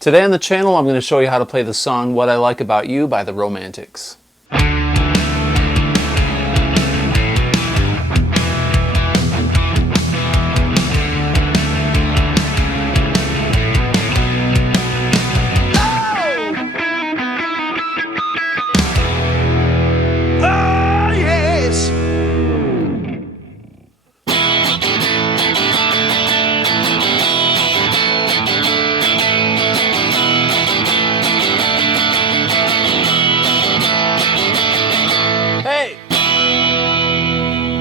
Today on the channel, I'm going to show you how to play the song What I Like About You by the Romantics.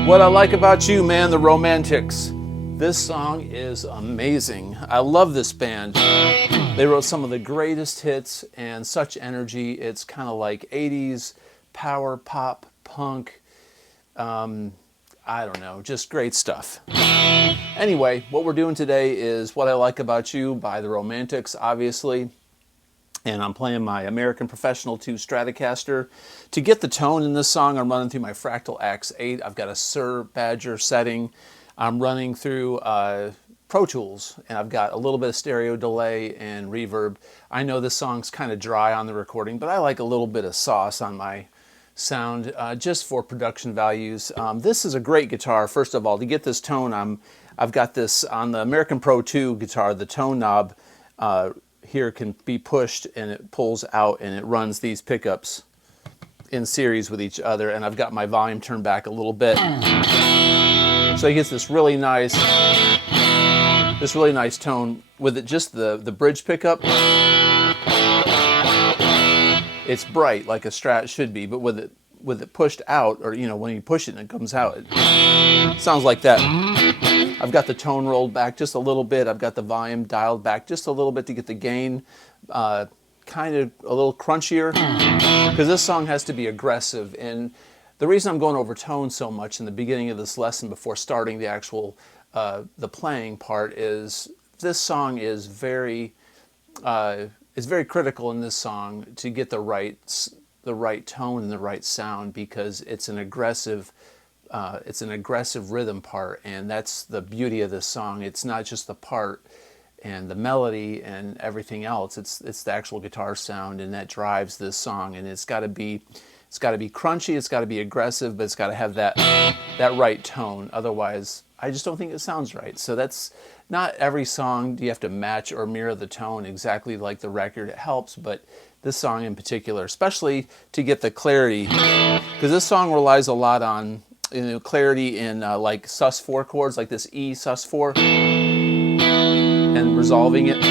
What I Like About You, man, the Romantics. This song is amazing. I love this band. They wrote some of the greatest hits and such energy. It's kind of like 80s power pop punk. I don't know, just great stuff. Anyway, what we're doing today is What I Like About You by the Romantics, obviously. And I'm playing my American Professional 2 Stratocaster. To get the tone in this song, I'm running through my Fractal Axe 8. I've got a Sir Badger setting. I'm running through Pro Tools, and I've got a little bit of stereo delay and reverb. I know this song's kind of dry on the recording, but I like a little bit of sauce on my sound just for production values. This is a great guitar. First of all, to get this tone, I've got this on the American Pro 2 guitar, the tone knob here can be pushed and it pulls out and it runs these pickups in series with each other, and I've got my volume turned back a little bit. So it gets this really nice tone with it. Just the bridge pickup, it's bright like a Strat should be, but with it pushed out, or when you push it and it comes out, it sounds like that. I've got the tone rolled back just a little bit. I've got the volume dialed back just a little bit to get the gain kind of a little crunchier, because this song has to be aggressive. And the reason I'm going over tone so much in the beginning of this lesson before starting the actual the playing part is this song is very critical in this song to get the right tone and the right sound, because it's an aggressive rhythm part, and that's the beauty of this song. It's not just the part and the melody and everything else. It's the actual guitar sound, and that drives this song. And it's got to be crunchy. It's got to be aggressive, but it's got to have that right tone. Otherwise, I just don't think it sounds right. So that's not every song. Do you have to match or mirror the tone exactly like the record? It helps, but this song in particular, especially to get the clarity, because this song relies a lot on clarity in like sus4 chords, like this E sus4, and resolving it.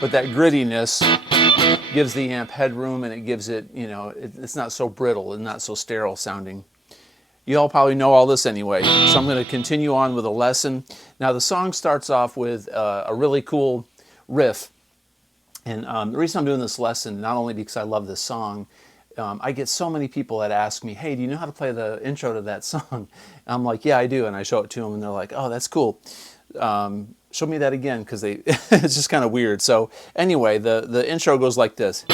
But that grittiness gives the amp headroom, and it gives it, it's not so brittle and not so sterile sounding. You all probably know all this anyway, so I'm going to continue on with a lesson. Now the song starts off with a really cool riff, and the reason I'm doing this lesson, not only because I love this song, I get so many people that ask me, hey, do you know how to play the intro to that song? And I'm like, yeah, I do. And I show it to them, and they're like, oh, that's cool. Show me that again, because it's just kind of weird. So anyway, the intro goes like this.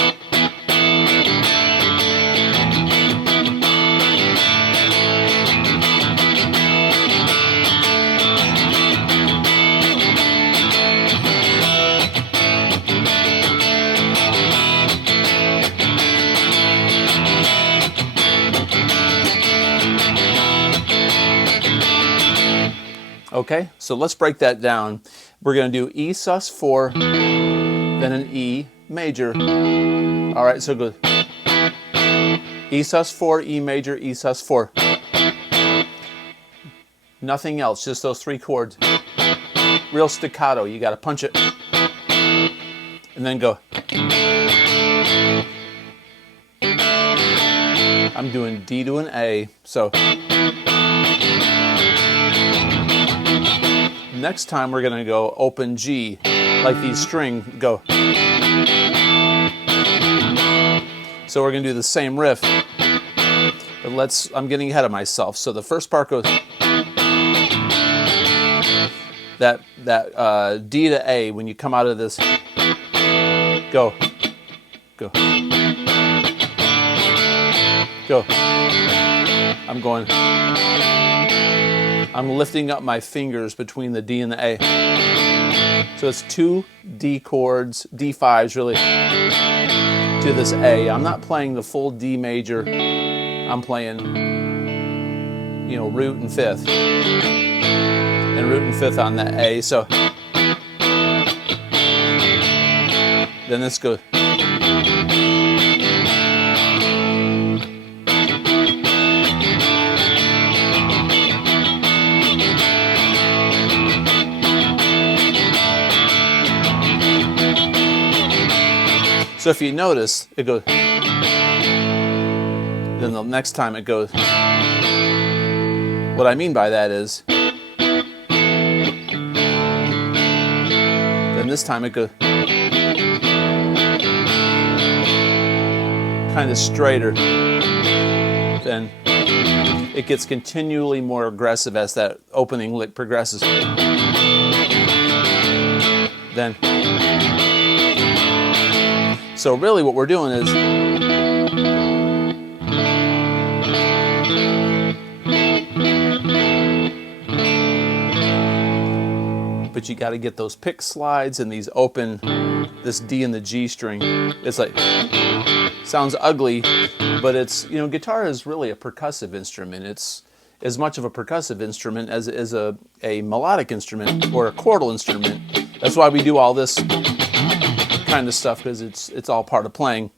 Okay, so let's break that down. We're going to do E sus4, then an E major. All right, so it goes E sus4, E major, E sus4. Nothing else, just those three chords. Real staccato, you got to punch it. And then go. I'm doing D to an A, so. Next time we're going to go open G, like these string go. So we're going to do the same riff, but I'm getting ahead of myself. So the first part goes, that D to A, when you come out of this, go, go, go. I'm lifting up my fingers between the D and the A. So it's 2 D chords, D5s really, to this A. I'm not playing the full D major. I'm playing, you know, root and 5th. And root and 5th on that A. So then this goes. So if you notice, it goes, then the next time it goes. What I mean by that is, then this time it goes kind of straighter. Then it gets continually more aggressive as that opening lick progresses. Then. So really what we're doing is but you got to get those pick slides and these open, this D and the G string. It's like, sounds ugly, but it's, you know, guitar is really a percussive instrument. It's as much of a percussive instrument as it is a melodic instrument or a chordal instrument. That's why we do all this kind of stuff, because it's all part of playing.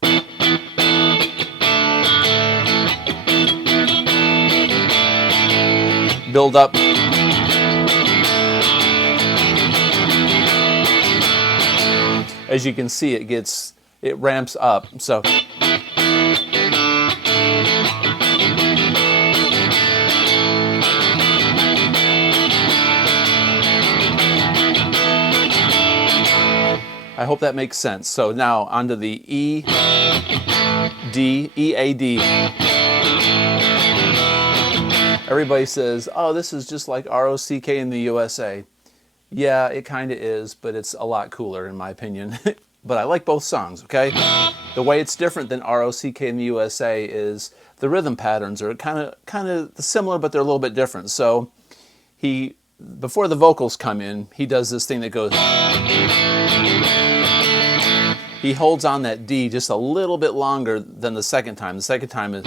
Build up. As you can see, it ramps up. So I hope that makes sense. So now onto the E, D, E, A, D. Everybody says, oh, this is just like ROCK in the USA. Yeah, it kind of is, but it's a lot cooler in my opinion. But I like both songs, okay? The way it's different than ROCK in the USA is the rhythm patterns are kind of similar, but they're a little bit different. So before the vocals come in, he does this thing that goes. He holds on that D just a little bit longer than the second time. The second time is.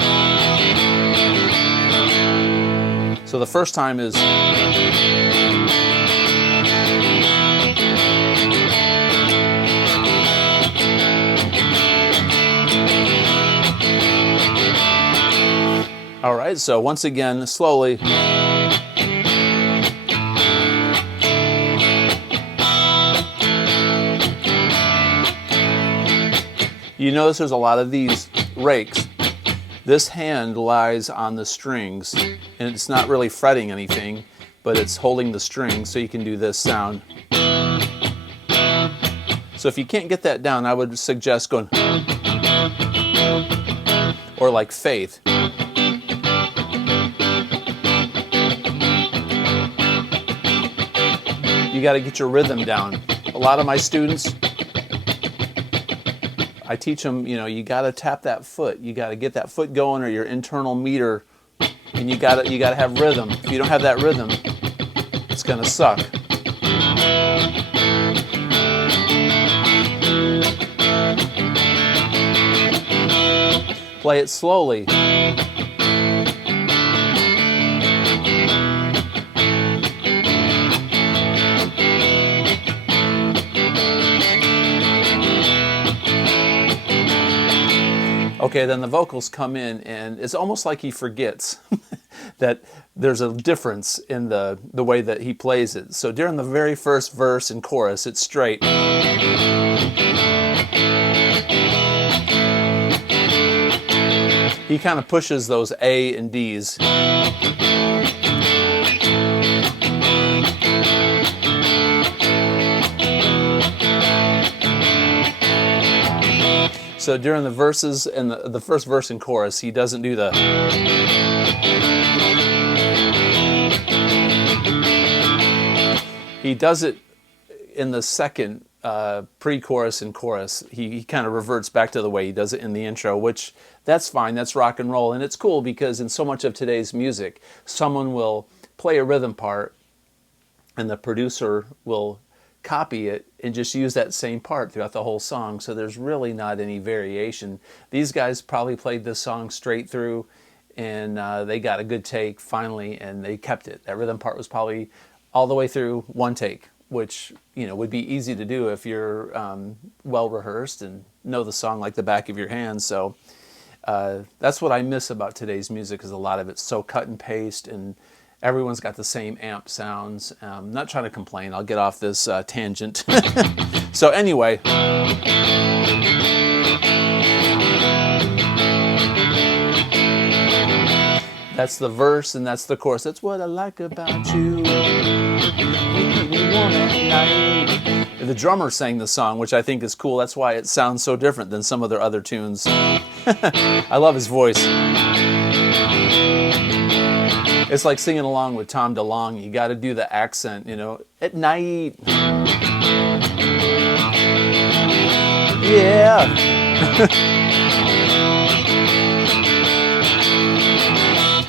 So the first time is. All right, so once again, slowly. You notice there's a lot of these rakes. This hand lies on the strings, and it's not really fretting anything, but it's holding the strings, so you can do this sound. So if you can't get that down, I would suggest going, or like Faith. You got to get your rhythm down. A lot of my students, I teach them, you know, you got to tap that foot. You got to get that foot going, or your internal meter, and you got to have rhythm. If you don't have that rhythm, it's going to suck. Play it slowly. Okay, then the vocals come in, and it's almost like he forgets that there's a difference in the way that he plays it. So during the very first verse and chorus, it's straight. He kind of pushes those A and Ds. So during the verses and the first verse and chorus, he doesn't do the. He does it in the second pre-chorus and chorus. He kind of reverts back to the way he does it in the intro, which that's fine. That's rock and roll. And it's cool because in so much of today's music, someone will play a rhythm part and the producer will copy it and just use that same part throughout the whole song. So there's really not any variation. These guys probably played this song straight through, and they got a good take finally, and they kept it. That rhythm part was probably all the way through one take, which, you know, would be easy to do if you're well rehearsed and know the song like the back of your hand. So that's what I miss about today's music, is a lot of it's so cut and paste, and everyone's got the same amp sounds. I'm not trying to complain. I'll get off this tangent. So anyway, that's the verse and that's the chorus. That's what I like about you. Keep me warm at night. The drummer sang the song, which I think is cool. That's why it sounds so different than some of their other tunes. I love his voice. It's like singing along with Tom DeLonge. You got to do the accent, you know, at night. Yeah.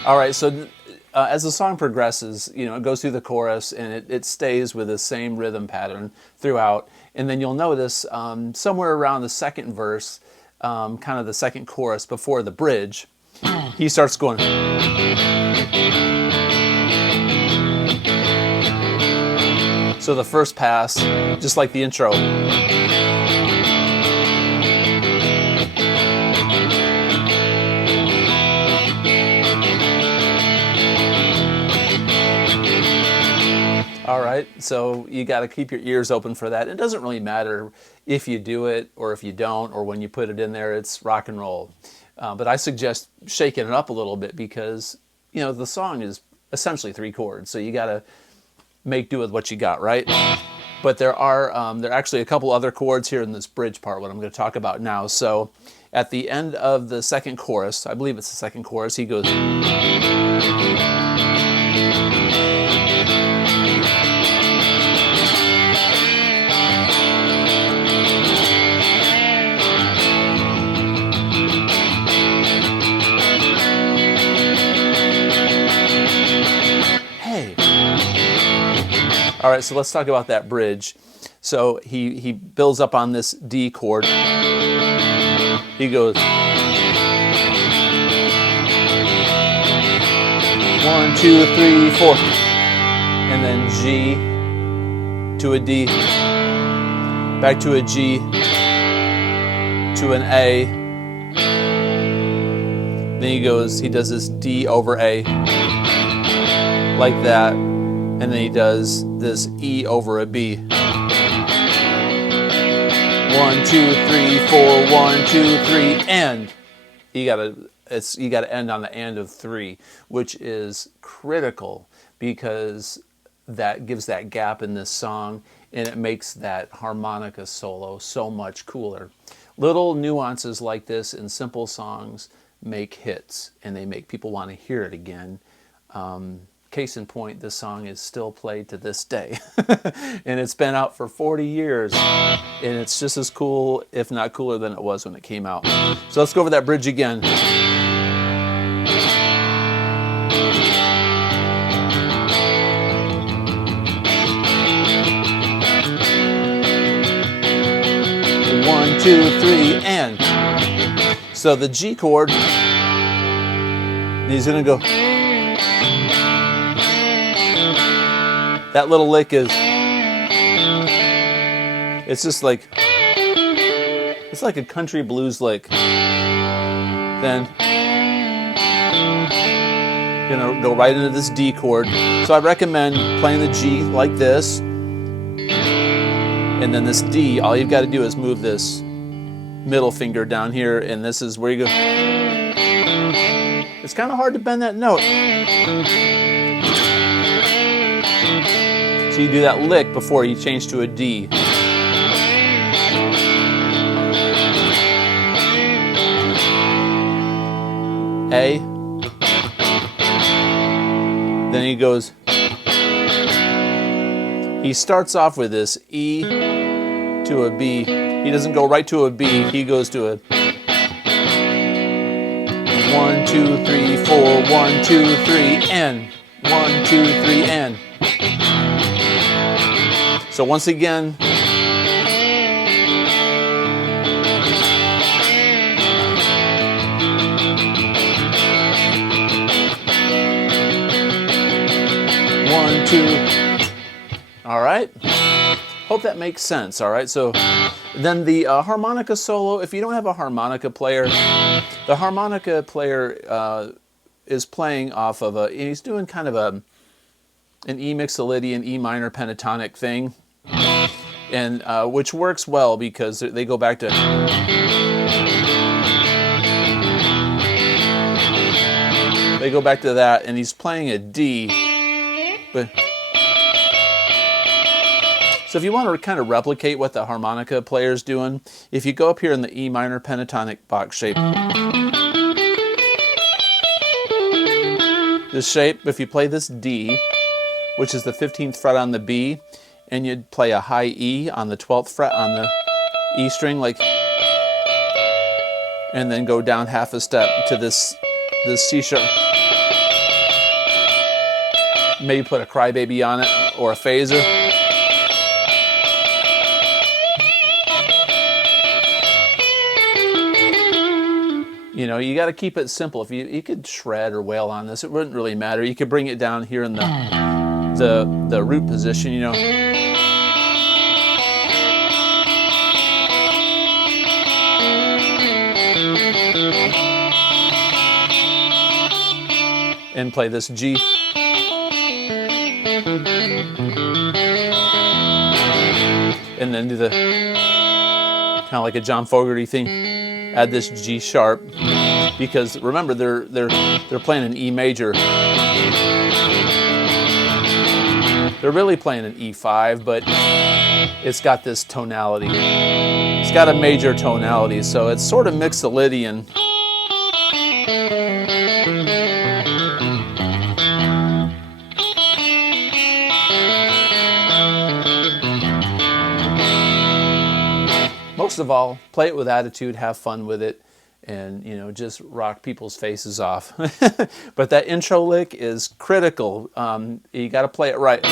All right, so as the song progresses, you know, it goes through the chorus and it stays with the same rhythm pattern throughout. And then you'll notice somewhere around the second verse, kind of the second chorus before the bridge, he starts going. So the first pass, just like the intro. All right, so you got to keep your ears open for that. It doesn't really matter if you do it or if you don't, or when you put it in there, it's rock and roll. But I suggest shaking it up a little bit because, you know, the song is essentially 3 chords, so you got to make do with what you got, right? But there are actually a couple other chords here in this bridge part, what I'm going to talk about now. So at the end of the second chorus, I believe it's the second chorus, he goes. All right, so let's talk about that bridge. So he builds up on this D chord. He goes 1, 2, 3, 4, and then G to a D, back to a G, to an A. Then he does this D over A, like that. And then he does this E over a B. 1, 2, 3, 4, 1, 2, 3, and you gotta end on the and of 3, which is critical because that gives that gap in this song and it makes that harmonica solo so much cooler. Little nuances like this in simple songs make hits and they make people want to hear it again. Case in point, this song is still played to this day. And it's been out for 40 years. And it's just as cool, if not cooler, than it was when it came out. So let's go over that bridge again. One, two, three, and. So the G chord, he's going to go. That little lick is, it's just like, it's like a country blues lick. Then, you're gonna go right into this D chord. So I recommend playing the G like this. And then this D, all you've got to do is move this middle finger down here, and this is where you go. It's kind of hard to bend that note. So you do that lick before you change to a D. A. Then he goes. He starts off with this E to a B. He doesn't go right to a B. He goes to a 1, 2, 3, 4, 1, 2, 3, and 1, 2, 3, and. So once again, one, two. All right. Hope that makes sense. All right. So then the harmonica solo, if you don't have a harmonica player, the harmonica player is playing off of he's doing kind of an E mixolydian, E minor pentatonic thing, and which works well because they go back to that, and he's playing a D. But so if you want to kind of replicate what the harmonica player is doing, if you go up here in the E minor pentatonic box shape, this shape, if you play this D, which is the 15th fret on the B, and you'd play a high E on the 12th fret on the E string, like, and then go down half a step to this C sharp. Maybe put a crybaby on it or a phaser. You know, you got to keep it simple. If you could shred or wail on this, it wouldn't really matter. You could bring it down here in the root position, you know. And play this G. And then do the kind of like a John Fogerty thing. Add this G sharp, because remember they're playing an E major. They're really playing an E5, but it's got this tonality. It's got a major tonality, so it's sort of mixolydian. Most of all, play it with attitude, have fun with it, and, you know, just rock people's faces off. But that intro lick is critical. You got to play it right.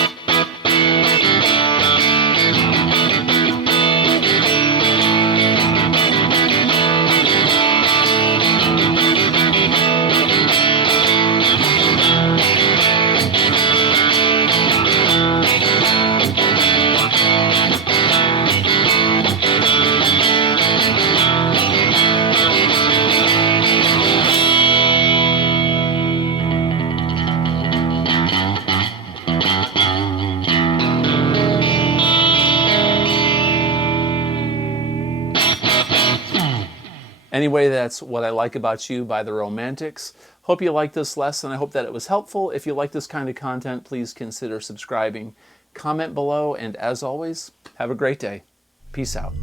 Anyway, that's What I Like About You by the Romantics. Hope you liked this lesson. I hope that it was helpful. If you like this kind of content, please consider subscribing. Comment below, and as always, have a great day. Peace out.